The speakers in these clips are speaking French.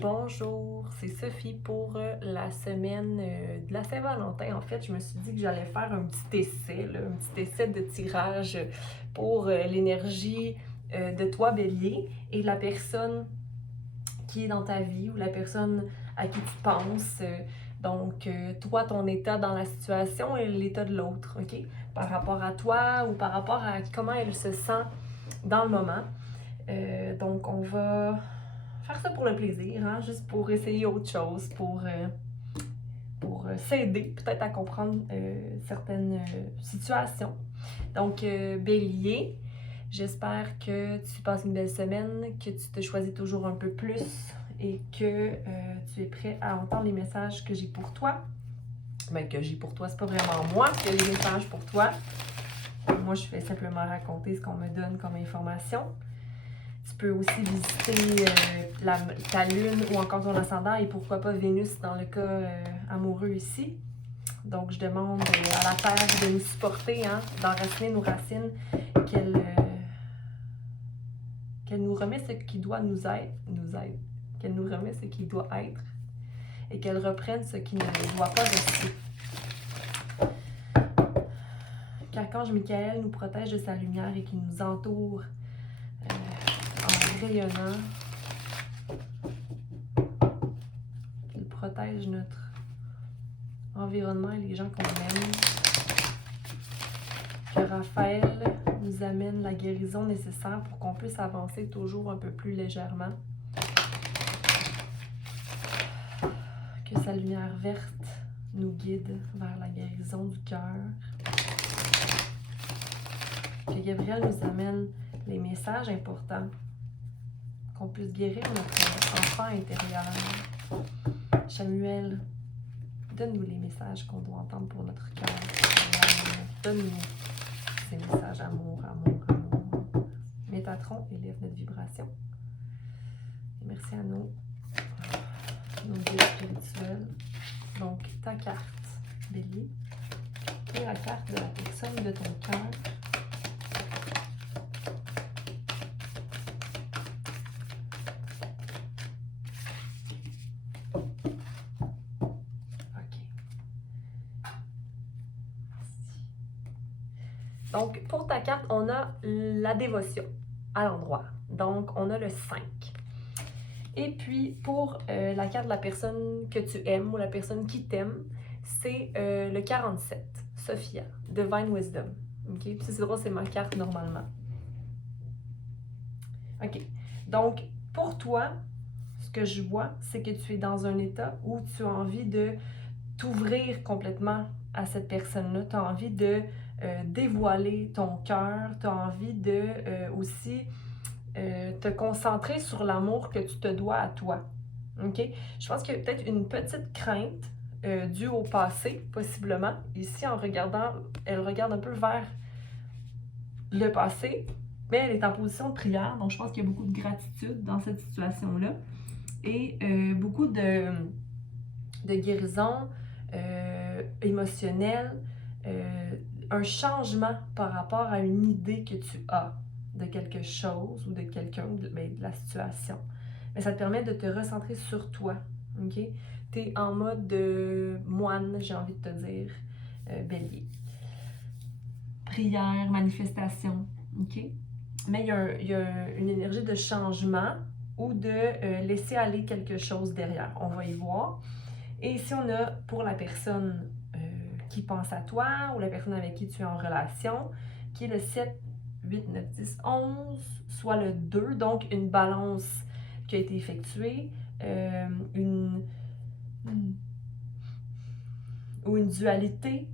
Bonjour, c'est Sophie pour la semaine de la Saint-Valentin. En fait, je me suis dit que j'allais faire un petit essai, là, un petit essai de tirage pour l'énergie de toi, Bélier, et de la personne qui est dans ta vie ou la personne à qui tu penses. Toi, ton état dans la situation et l'état de l'autre, OK? Par rapport à toi ou par rapport à comment elle se sent dans le moment. Donc, on va faire ça pour le plaisir, hein, juste pour essayer autre chose, pour s'aider peut-être à comprendre certaines situations. Donc, Bélier, j'espère que tu passes une belle semaine, que tu te choisis toujours un peu plus et que tu es prêt à entendre les messages que j'ai pour toi. Ben, que j'ai pour toi, c'est pas vraiment moi qui ai les messages pour toi. Moi, je fais simplement raconter ce qu'on me donne comme information. Tu peux aussi visiter ta lune ou encore ton ascendant et pourquoi pas Vénus dans le cas amoureux ici. Donc, je demande à la Terre de nous supporter, hein, d'enraciner nos racines, qu'elle nous remet ce qui doit nous aide, qu'elle nous remet ce qui doit être et qu'elle reprenne ce qui ne doit pas rester. Qu'Archange Michael nous protège de sa lumière et qu'il nous entoure en rayonnant. Qu'il protège notre environnement et les gens qu'on aime. Que Raphaël nous amène la guérison nécessaire pour qu'on puisse avancer toujours un peu plus légèrement. Que sa lumière verte nous guide vers la guérison du cœur. Que Gabriel nous amène les messages importants. Qu'on puisse guérir notre enfant intérieur. Samuel, donne-nous les messages qu'on doit entendre pour notre cœur. Donne-nous ces messages amour, amour, amour. Métatron élève notre vibration. Et merci à nos guides spirituels. Donc, ta carte, Bélier, et la carte de la personne de ton cœur. Donc, pour ta carte, on a la dévotion à l'endroit. Donc, on a le 5. Et puis, pour la carte de la personne que tu aimes ou la personne qui t'aime, c'est le 47, Sophia, Divine Wisdom. OK? Puis c'est drôle, c'est ma carte normalement. OK. Donc, pour toi, ce que je vois, c'est que tu es dans un état où tu as envie de t'ouvrir complètement à cette personne-là. Tu as envie de dévoiler ton cœur. Tu as envie de aussi te concentrer sur l'amour que tu te dois à toi. OK? Je pense qu'il y a peut-être une petite crainte due au passé, possiblement. Ici, en regardant, elle regarde un peu vers le passé, mais elle est en position de prière. Donc, je pense qu'il y a beaucoup de gratitude dans cette situation-là. Et beaucoup de guérison émotionnelle, un changement par rapport à une idée que tu as de quelque chose ou de quelqu'un, de la situation. Mais ça te permet de te recentrer sur toi. OK? Tu es en mode de moine, j'ai envie de te dire, Bélier. Prière, manifestation. OK? Mais il y a une énergie de changement ou de laisser aller quelque chose derrière. On va y voir. Et ici, on a pour la personne qui pense à toi ou la personne avec qui tu es en relation, qui est le 7, 8, 9, 10, 11, soit le 2, donc une balance qui a été effectuée, ou une dualité.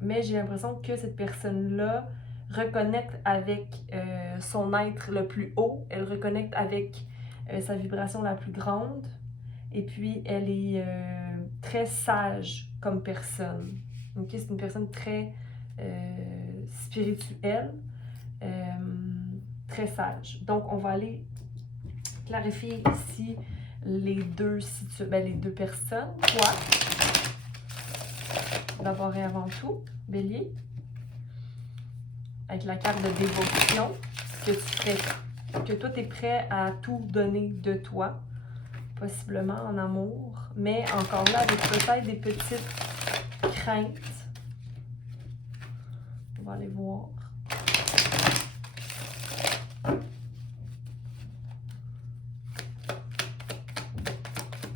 Mais j'ai l'impression que cette personne-là reconnecte avec son être le plus haut, elle reconnecte avec sa vibration la plus grande, et puis elle est très sage comme personne. Okay? C'est une personne très spirituelle, très sage. Donc on va aller clarifier ici les deux personnes. Toi, d'abord et avant tout, Bélier, avec la carte de dévotion, que tu ferais que toi, tu es prêt à tout donner de toi, possiblement en amour, mais encore là, avec peut-être des petites craintes. On va aller voir.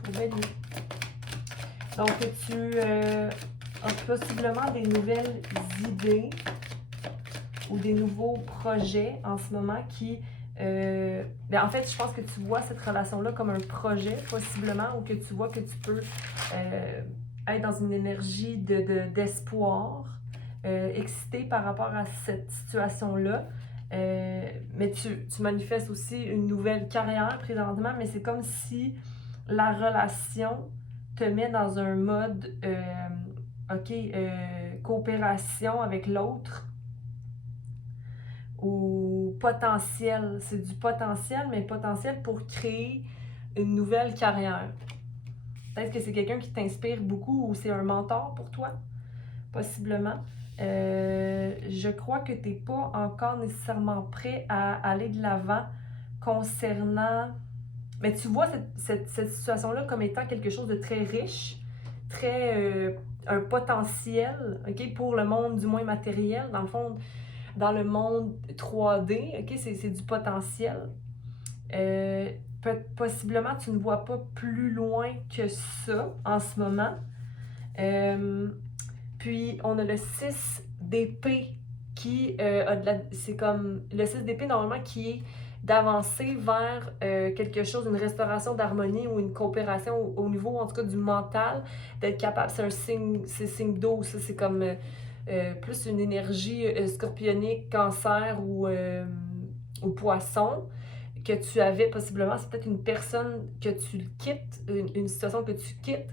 Pour Bélier. Donc, tu as possiblement des nouvelles idées ou des nouveaux projets en ce moment qui... en fait, je pense que tu vois cette relation-là comme un projet, possiblement, ou que tu vois que tu peux être dans une énergie d'espoir, excité par rapport à cette situation-là. Mais tu manifestes aussi une nouvelle carrière présentement, mais c'est comme si la relation te met dans un mode coopération avec l'autre ou potentiel. C'est du potentiel, mais potentiel pour créer une nouvelle carrière. Peut-être que c'est quelqu'un qui t'inspire beaucoup ou c'est un mentor pour toi, possiblement. Je crois que tu n'es pas encore nécessairement prêt à aller de l'avant concernant... Mais tu vois cette situation-là comme étant quelque chose de très riche, très un potentiel, ok, pour le monde du moins matériel. Dans le fond, dans le monde 3D, ok, c'est du potentiel. Possiblement, tu ne vois pas plus loin que ça en ce moment. Puis, on a le 6 d'épée qui a de la... C'est comme le 6 d'épée, normalement, qui est d'avancer vers quelque chose, une restauration d'harmonie ou une coopération au niveau, en tout cas, du mental, d'être capable. C'est un signe d'eau, ça, c'est comme plus une énergie scorpionique, cancer ou poisson que tu avais possiblement. C'est peut-être une personne que tu quittes, une situation que tu quittes,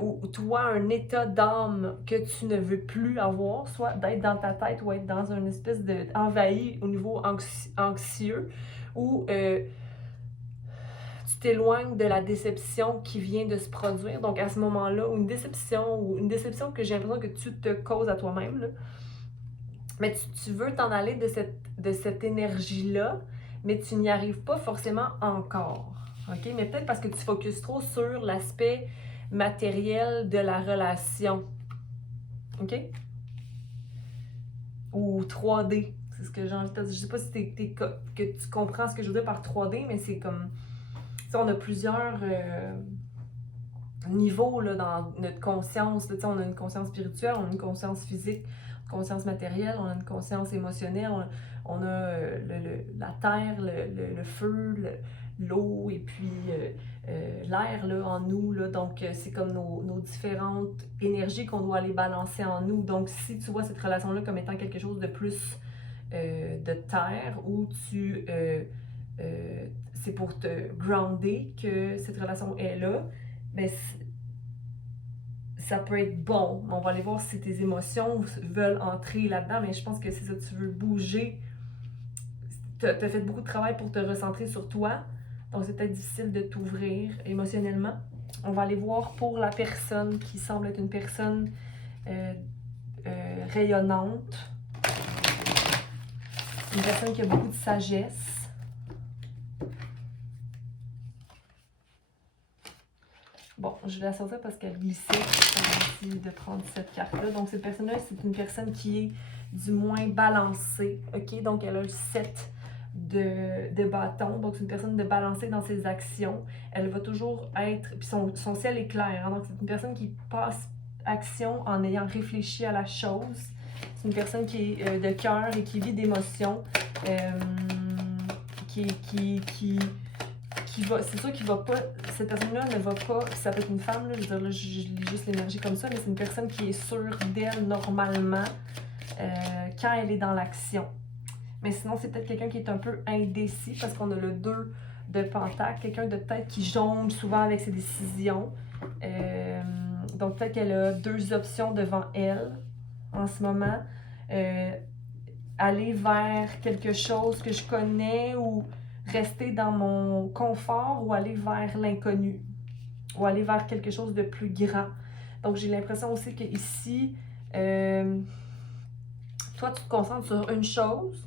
ou toi, un état d'âme que tu ne veux plus avoir, soit d'être dans ta tête ou être dans une espèce d'envahi au niveau anxieux, ou tu t'éloignes de la déception qui vient de se produire. Donc à ce moment-là, ou une déception que j'ai l'impression que tu te causes à toi-même, là. Mais tu veux t'en aller de cette énergie-là, mais tu n'y arrives pas forcément encore. OK? Mais peut-être parce que tu focuses trop sur l'aspect matériel de la relation. OK? Ou 3D. C'est ce que j'ai envie de te dire. Je sais pas si que tu comprends ce que je veux dire par 3D, mais c'est comme... on a plusieurs niveaux là, dans notre conscience. Là, on a une conscience spirituelle, on a une conscience physique, une conscience matérielle, on a une conscience émotionnelle, on a la terre, le feu, l'eau et puis l'air là, en nous. Là, donc, c'est comme nos différentes énergies qu'on doit aller balancer en nous. Donc, si tu vois cette relation-là comme étant quelque chose de plus de terre, où c'est pour te grounder que cette relation est là, mais ça peut être bon. On va aller voir si tes émotions veulent entrer là-dedans, mais je pense que c'est ça, tu veux bouger. Tu as fait beaucoup de travail pour te recentrer sur toi, donc c'est peut-être difficile de t'ouvrir émotionnellement. On va aller voir pour la personne qui semble être une personne rayonnante, une personne qui a beaucoup de sagesse. Bon, je vais la sortir parce qu'elle glissait. J'ai envie de prendre cette carte-là. Donc, cette personne-là, c'est une personne qui est du moins balancée. OK? Donc, elle a le 7 de bâton. Donc, c'est une personne de balancée dans ses actions. Elle va toujours être... Puis son ciel est clair. Hein? Donc, c'est une personne qui passe action en ayant réfléchi à la chose. C'est une personne qui est de cœur et qui vit d'émotions. C'est sûr qu'il va pas, cette personne-là ne va pas, ça peut être une femme, là, je veux dire, là, je lis juste l'énergie comme ça, mais c'est une personne qui est sûre d'elle normalement quand elle est dans l'action. Mais sinon, c'est peut-être quelqu'un qui est un peu indécis parce qu'on a le 2 de pentacle, quelqu'un de peut-être qui jongle souvent avec ses décisions. Donc peut-être qu'elle a 2 options devant elle en ce moment. Aller vers quelque chose que je connais ou rester dans mon confort ou aller vers l'inconnu ou aller vers quelque chose de plus grand. Donc, j'ai l'impression aussi qu'ici, toi, tu te concentres sur une chose,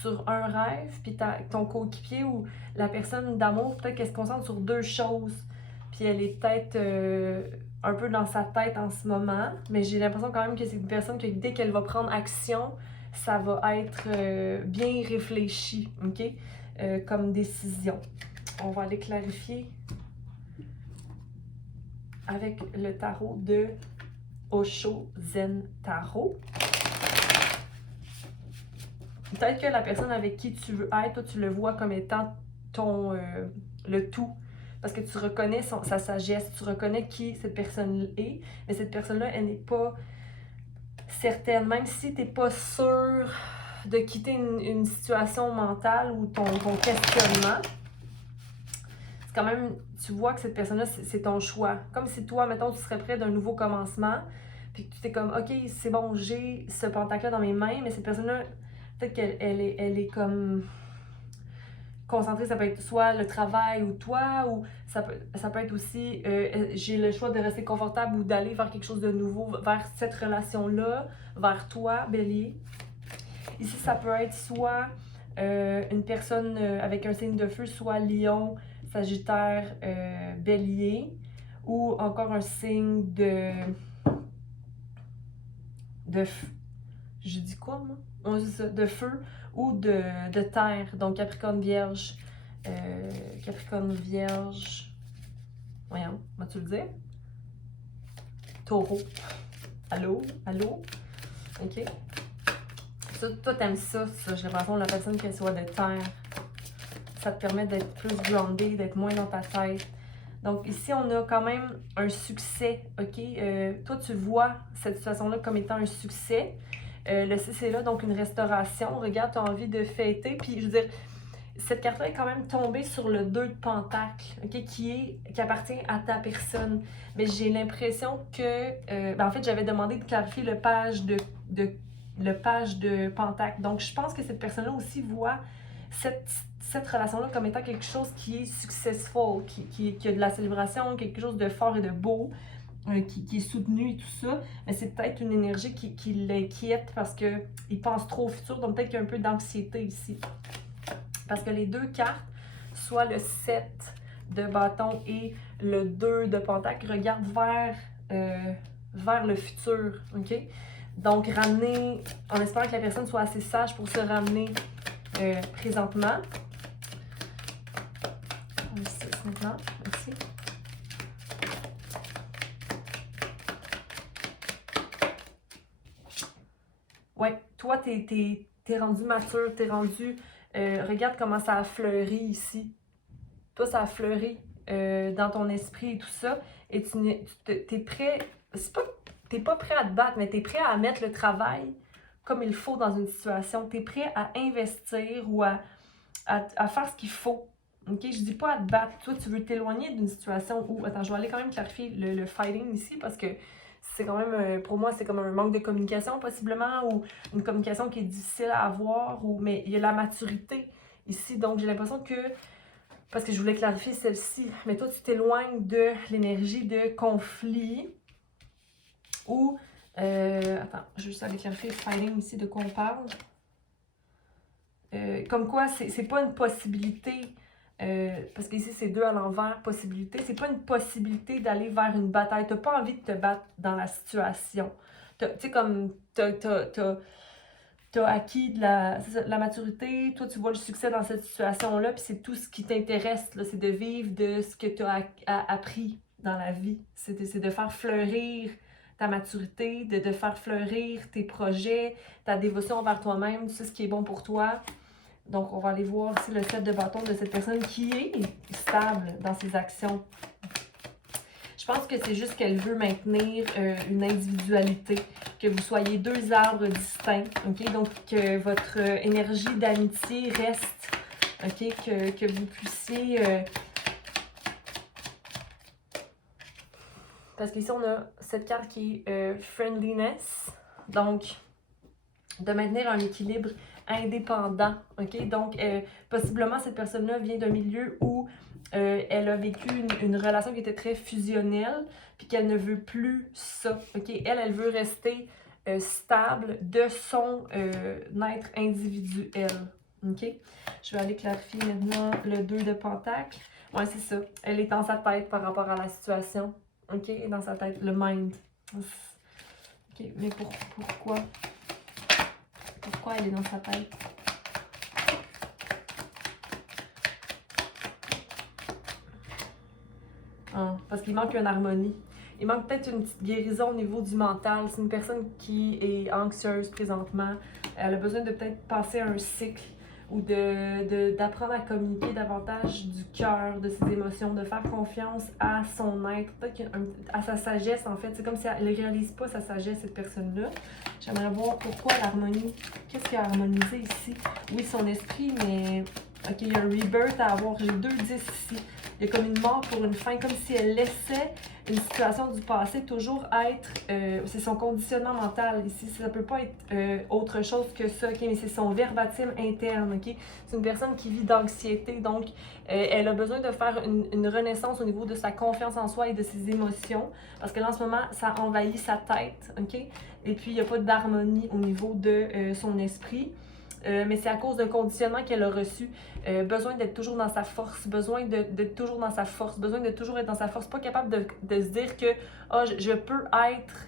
sur un rêve, puis ton coéquipier ou la personne d'amour, peut-être qu'elle se concentre sur deux choses, puis elle est peut-être un peu dans sa tête en ce moment, mais j'ai l'impression quand même que c'est une personne que dès qu'elle va prendre action, ça va être bien réfléchi, ok? Comme décision. On va aller clarifier avec le tarot de Osho Zen Tarot. Peut-être que la personne avec qui tu veux être, toi, tu le vois comme étant le tout. Parce que tu reconnais sa sagesse, tu reconnais qui cette personne est, mais cette personne-là, elle n'est pas certaine. Même si tu n'es pas sûr de quitter une situation mentale ou ton questionnement, c'est quand même, tu vois que cette personne-là, c'est ton choix. Comme si toi, mettons, tu serais près d'un nouveau commencement, puis que tu t'es comme, OK, c'est bon, j'ai ce pentacle-là dans mes mains, mais cette personne-là, peut-être qu'elle est comme concentrée, ça peut être soit le travail ou toi, ou ça peut être aussi, j'ai le choix de rester confortable ou d'aller vers quelque chose de nouveau, vers cette relation-là, vers toi, Bélier. Ici, ça peut être soit une personne avec un signe de feu, soit Lion, Sagittaire, Bélier, ou encore un signe je dis quoi, moi? De feu ou de terre, donc Capricorne, Vierge, voyons, vas-tu le dire? Taureau, allô, ok? Ça, toi, t'aimes ça, j'ai l'impression, la personne qu'elle soit de terre, ça te permet d'être plus groundé, d'être moins dans ta tête. Donc ici, on a quand même un succès, ok? Toi, tu vois cette situation-là comme étant un succès. Le 6 est là, donc une restauration. Regarde, tu as envie de fêter. Puis, je veux dire, cette carte-là est quand même tombée sur le 2 de Pentacle, ok, qui appartient à ta personne. Mais j'ai l'impression que... en fait, j'avais demandé de clarifier le page de Pentacle. Donc, je pense que cette personne-là aussi voit cette relation-là comme étant quelque chose qui est successful, qui a de la célébration, quelque chose de fort et de beau. Qui est soutenu et tout ça, mais c'est peut-être une énergie qui l'inquiète parce qu'il pense trop au futur, donc peut-être qu'il y a un peu d'anxiété ici. Parce que les deux cartes, soit le 7 de bâton et le 2 de pentacle, regardent vers le futur, ok? Donc, ramener, en espérant que la personne soit assez sage pour se ramener présentement. Maintenant, ici. Ouais, toi, t'es rendu mature, t'es rendu... regarde comment ça a fleuri ici. Toi, ça a fleuri dans ton esprit et tout ça. Et t'es prêt... T'es pas prêt à te battre, mais t'es prêt à mettre le travail comme il faut dans une situation. T'es prêt à investir ou à faire ce qu'il faut. Ok, je dis pas à te battre. Toi, tu veux t'éloigner d'une situation où... Attends, je vais aller quand même clarifier le fighting ici parce que c'est quand même, pour moi, c'est comme un manque de communication possiblement ou une communication qui est difficile à avoir. Mais il y a la maturité ici. Donc, j'ai l'impression que, parce que je voulais clarifier celle-ci, mais toi, tu t'éloignes de l'énergie de conflit ou... attends, je vais juste aller clarifier le fighting ici, de quoi on parle. Comme quoi, c'est pas une possibilité, parce qu'ici c'est 2 à l'envers, possibilité, c'est pas une possibilité d'aller vers une bataille. T'as pas envie de te battre dans la situation. Tu sais, comme t'as acquis de la maturité, toi tu vois le succès dans cette situation-là, puis c'est tout ce qui t'intéresse, c'est de vivre de ce que tu as appris dans la vie. C'est de faire fleurir ta maturité, de faire fleurir tes projets, ta dévotion envers toi-même, tout ce qui est bon pour toi. Donc, on va aller voir aussi le 7 de bâton de cette personne qui est stable dans ses actions. Je pense que c'est juste qu'elle veut maintenir une individualité, que vous soyez 2 arbres distincts, ok? Donc, que votre énergie d'amitié reste, ok? Que vous puissiez... Parce qu'ici, on a cette carte qui est friendliness, donc de maintenir un équilibre indépendant, ok? Donc, possiblement, cette personne-là vient d'un milieu où elle a vécu une relation qui était très fusionnelle, puis qu'elle ne veut plus ça, ok? Elle veut rester stable de son être individuel, OK? Je vais aller clarifier maintenant le 2 de Pentacle. Ouais, c'est ça. Elle est dans sa tête par rapport à la situation. OK? Elle est dans sa tête, le mind. OK, mais pourquoi? Pourquoi elle est dans sa tête? Ah, parce qu'il manque une harmonie. Il manque peut-être une petite guérison au niveau du mental. C'est une personne qui est anxieuse présentement. Elle a besoin de peut-être passer un cycle ou d'apprendre à communiquer davantage du cœur, de ses émotions, de faire confiance à son être, peut-être à sa sagesse en fait. C'est comme si elle ne réalise pas sa sagesse, cette personne-là. J'aimerais voir pourquoi l'harmonie. Qu'est-ce qui a harmonisé ici? Oui, son esprit, mais ok, il y a un rebirth à avoir. J'ai 2 10 ici. Il y a comme une mort pour une fin, comme si elle laissait une situation du passé toujours être... c'est son conditionnement mental ici. Ça ne peut pas être autre chose que ça, ok? Mais c'est son verbatim interne. Ok? C'est une personne qui vit d'anxiété, donc elle a besoin de faire une renaissance au niveau de sa confiance en soi et de ses émotions, parce que là, en ce moment, ça envahit sa tête. Ok? Et puis, il n'y a pas d'harmonie au niveau de son esprit. Mais c'est à cause d'un conditionnement qu'elle a reçu. Besoin d'être toujours dans sa force, besoin d'être toujours dans sa force, besoin de toujours être dans sa force, pas capable de se dire que oh, je peux être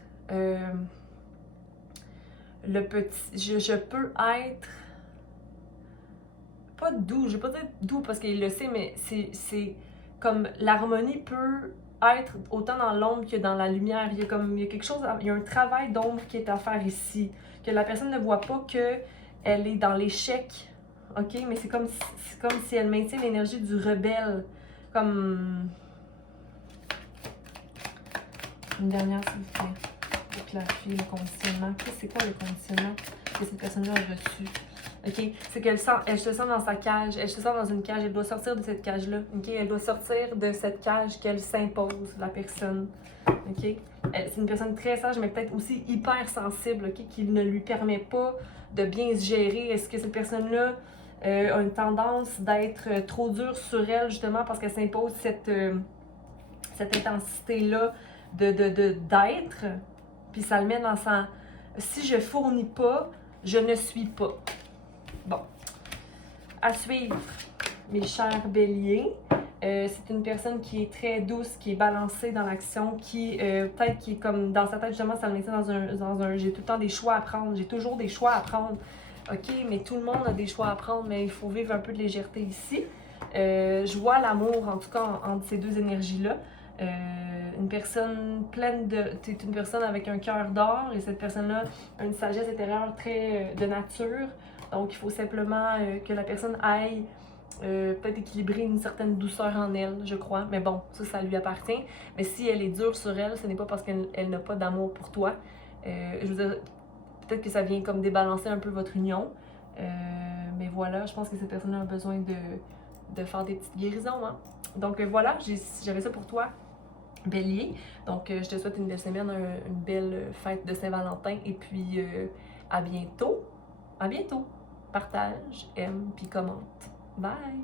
le petit. Je peux être. Pas doux, je vais pas dire doux parce qu'il le sait, mais c'est comme l'harmonie peut être autant dans l'ombre que dans la lumière. Il y a quelque chose, il y a un travail d'ombre qui est à faire ici, que la personne ne voit pas que elle est dans l'échec, ok? Mais c'est comme si elle maintient l'énergie du rebelle, comme une dernière s'il vous plaît, pour clarifier le conditionnement. C'est quoi le conditionnement que cette personne-là a reçu? OK? C'est qu'elle se sent dans sa cage, elle se sent dans une cage, elle doit sortir de cette cage-là, OK? Elle doit sortir de cette cage qu'elle s'impose, la personne, OK? C'est une personne très sage, mais peut-être aussi hyper sensible, OK? Qui ne lui permet pas de bien se gérer. Est-ce que cette personne-là a une tendance d'être trop dure sur elle, justement, parce qu'elle s'impose cette intensité-là d'être, puis ça le met dans sa... Si je fournis pas, je ne suis pas. Bon, à suivre, mes chers béliers. C'est une personne qui est très douce, qui est balancée dans l'action, qui peut-être qui est comme dans sa tête justement, ça le mettait dans un j'ai tout le temps des choix à prendre, j'ai toujours des choix à prendre. Ok, mais tout le monde a des choix à prendre, mais il faut vivre un peu de légèreté ici. Je vois l'amour en tout cas entre ces deux énergies-là. Une personne pleine de... Tu es une personne avec un cœur d'or et cette personne-là a une sagesse intérieure très de nature. Donc, il faut simplement que la personne aille peut-être équilibrer une certaine douceur en elle, je crois. Mais bon, ça lui appartient. Mais si elle est dure sur elle, ce n'est pas parce qu'elle n'a pas d'amour pour toi. Je veux dire, peut-être que ça vient comme débalancer un peu votre union. Mais voilà, je pense que cette personne-là a besoin de faire des petites guérisons. Hein? Donc voilà, j'avais ça pour toi. Bélier. Donc, je te souhaite une belle semaine, une belle fête de Saint-Valentin et puis à bientôt. À bientôt. Partage, aime, puis commente. Bye!